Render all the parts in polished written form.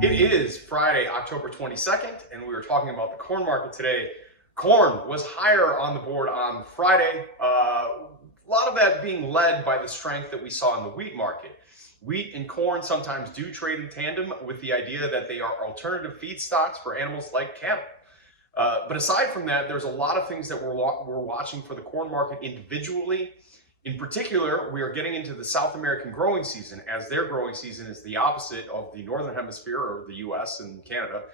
It is Friday, October 22nd, and we were talking about the corn market today. Corn was higher on the board on Friday. A lot of that being led by the strength that we saw in the wheat market. Wheat and corn sometimes do trade in tandem with the idea that they are alternative feedstocks for animals like cattle. But aside from that, there's a lot of things that we're watching for the corn market individually. In particular, we are getting into the South American growing season, as their growing season is the opposite of the Northern Hemisphere, or the US and Canada.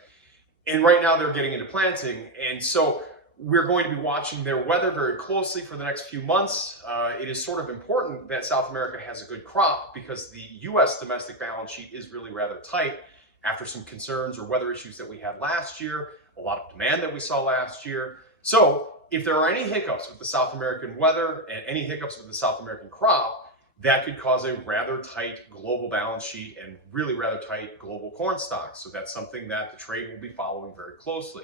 And right now they're getting into planting. And so we're going to be watching their weather very closely for the next few months. It is sort of important that South America has a good crop because the US domestic balance sheet is really rather tight after some concerns or weather issues that we had last year, a lot of demand that we saw last year. So if there are any hiccups with the South American weather and any hiccups with the South American crop, that could cause a rather tight global balance sheet and really rather tight global corn stocks. So that's something that the trade will be following very closely.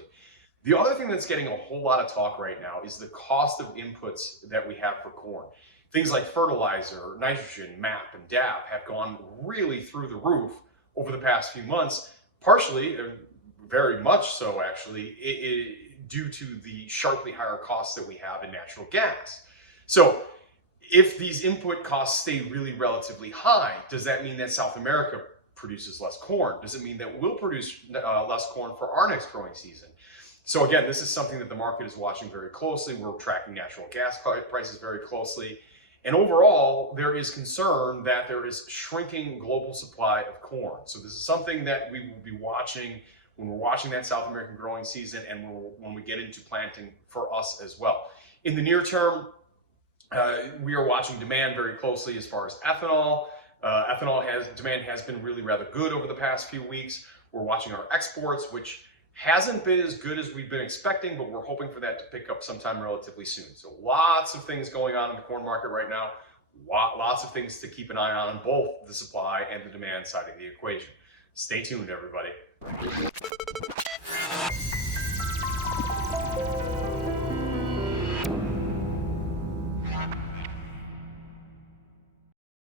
The other thing that's getting a whole lot of talk right now is the cost of inputs that we have for corn. Things like fertilizer, nitrogen, MAP, and DAP have gone really through the roof over the past few months, partially, very much so actually, due to the sharply higher costs that we have in natural gas. So if these input costs stay really relatively high, does that mean that South America produces less corn? Does it mean that we'll produce less corn for our next growing season? So again, this is something that the market is watching very closely. We're tracking natural gas prices very closely. And overall, there is concern that there is shrinking global supply of corn. So this is something that we will be watching when we're watching that South American growing season and when we get into planting for us as well. In the near term, we are watching demand very closely as far as ethanol. Demand has been really rather good over the past few weeks. We're watching our exports, which hasn't been as good as we've been expecting, but we're hoping for that to pick up sometime relatively soon. So lots of things going on in the corn market right now. Lots of things to keep an eye on both the supply and the demand side of the equation. Stay tuned, everybody.